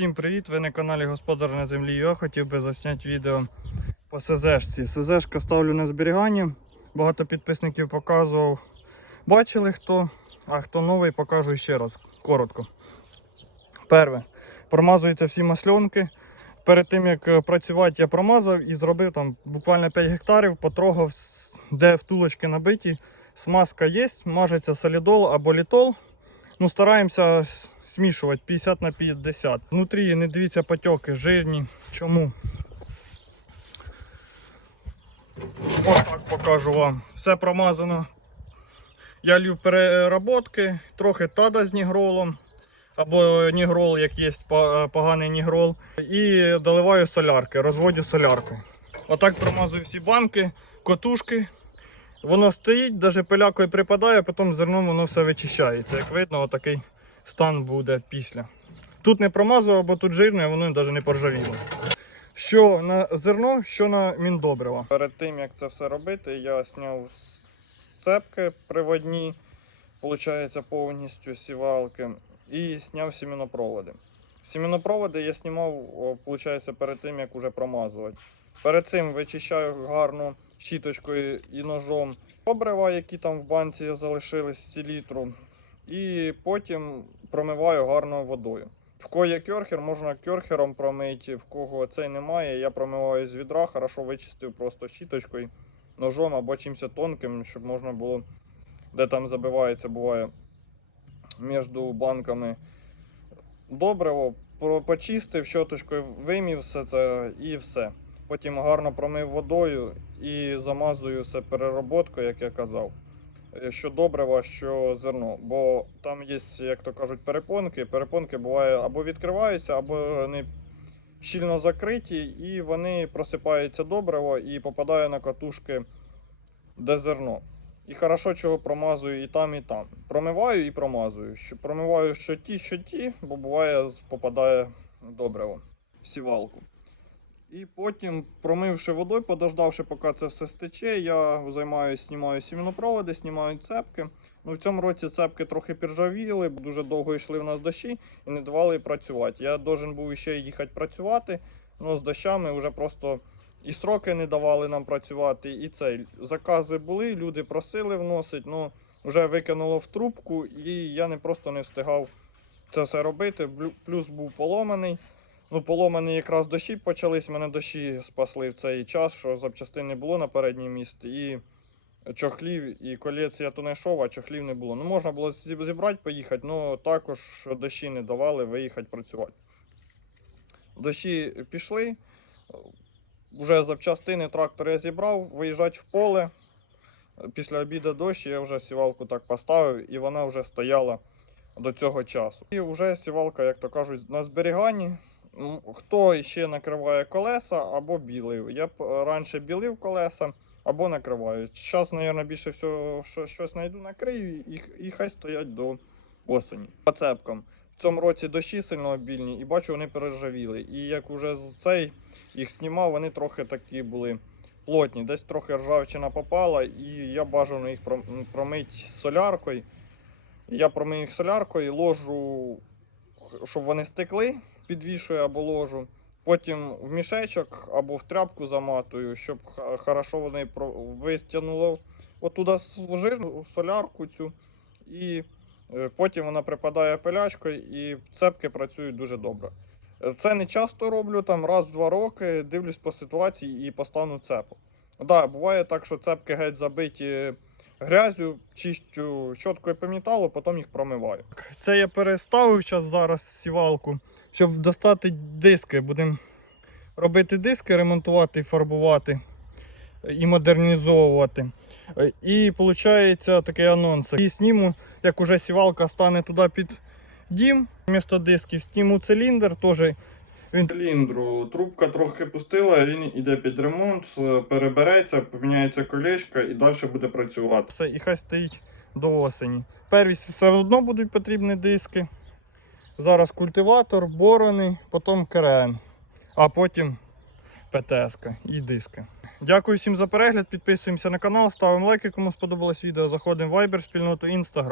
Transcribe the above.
Всім привіт! Ви на каналі Господар на землі. Я хотів би засняти відео по СЗшці. СЗшка ставлю на зберігання. Багато підписників показував. Бачили хто, а хто новий, покажу ще раз коротко. Перше, промазуються всі масльонки. Перед тим як е, працювати, я промазав і зробив там буквально 5 гектарів, потрогав, де втулочки набиті. Смазка є, мажеться солідол або літол. Ну, стараємося смішувати 50 на 50. Внутрі не дивіться потьоки, жирні. Чому? Ось так покажу вам. Все промазано. Я лів переработки, трохи тада з нігролом. Або нігрол, як є поганий нігрол. І доливаю солярки, розводю соляркою. Отак промазую всі банки, котушки. Воно стоїть, навіть пилякою припадає, потім зерном воно все вичищається. Як видно, отакий стан буде після. Тут не промазував, бо тут жирне, воно навіть не поржавіло. Що на зерно, що на міндобрива. Перед тим як це все робити, я зняв цепки приводні, виходить, повністю сівалки, і зняв сімінопроводи. Сімінопроводи я знімав, виходить, перед тим, як уже промазувати. Перед цим вичищаю гарно щіточкою і ножом обрива, які там в банці залишились з селітру. І потім промиваю гарно водою. В кого є кьорхер, можна кьорхером промити, в кого цей немає, я промиваю з відра, хорошо вичистив просто щіточкою, ножом або чимось тонким, щоб можна було, де там забивається, буває між банками добриво, почистив щоточкою, вимів все це і все. Потім гарно промив водою і замазую все перероботкою, як я казав. Е, Що добрива, що зерно. Бо там є, як то кажуть, перепонки. Перепонки буває або відкриваються, або вони щільно закриті, і вони просипаються добриво і попадає на катушки, де зерно. І хорошо, чого промазую і там, і там. Промиваю і промазую. Промиваю що ті, що ті, бо буває, попадає добриво сівалку. І потім, промивши водою, подождавши, поки це все стече, я займаюся, знімаю сімінопроводи, знімаю цепки. Ну, в цьому році цепки трохи піржавіли, дуже довго йшли в нас дощі і не давали працювати. Я должен був ще їхати працювати, але з дощами вже просто і сроки не давали нам працювати, і цей. Закази були, люди просили вносити, ну вже викинуло в трубку, і я не просто не встигав це все робити. Плюс був поломаний. Ну, поломані якраз дощі почались, мене дощі спасли в цей час, що запчастин не було на передній місті. І чохлів, і колець я то не йшов, а чохлів не було. Ну, можна було зі- зібрати, поїхати, але також дощі не давали виїхати працювати. Дощі пішли, вже запчастини трактор я зібрав, виїжджати в поле. Після обіду дощ я вже сівалку так поставив і вона вже стояла до цього часу. І вже сівалка, як то кажуть, на зберіганні. Хто ще накриває колеса або білив. Я б е, раніше білив колеса або накриваю. Зараз, мабуть, більше всього що, щось знайду, накрию і, і хай стоять до осені. По цепкам. В цьому році дощі сильно обільні і бачу, вони перержавіли. І як уже цей їх знімав, вони трохи такі були плотні. Десь трохи ржавчина попала, і я бажано їх пром- промити соляркою. Я промию їх соляркою, ложу, щоб вони стекли, підвішую або ложу. Потім в мішечок або в тряпку заматую, щоб хорошо вони витягнуло отуда жир, солярку цю. І е, потім вона припадає пилячкою і цепки працюють дуже добре. Це не часто роблю, там раз в два роки дивлюсь по ситуації і поставлю цепу. Да, буває так, що цепки геть забиті грязю, чищу щоткою по потім їх промиваю. Це я переставив зараз, зараз сівалку, щоб достати диски. Будемо робити диски, ремонтувати, фарбувати і модернізовувати. І виходить такий анонс. І зніму, як уже сівалка стане туди під дім, вмісто дисків зніму циліндр, теж він циліндру. Трубка трохи пустила, він іде під ремонт, е, перебереться, поміняється колечко і далі буде працювати. Все, і хай стоїть до осені. Первість все одно будуть потрібні диски. Зараз культиватор, борони, потім КРН, а потім ПТС і диски. Дякую всім за перегляд. Підписуємося на канал, ставимо лайки, кому сподобалось відео. Заходимо в Viber, спільноту Instagram.